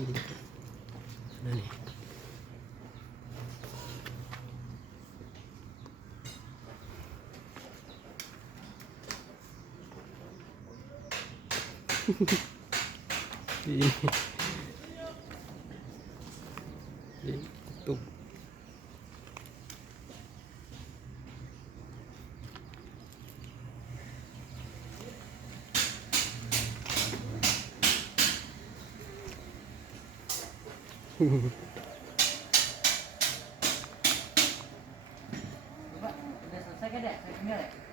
Ano nih? Tutup. Coba, udah selesai kan ya? Saya tinggal ya?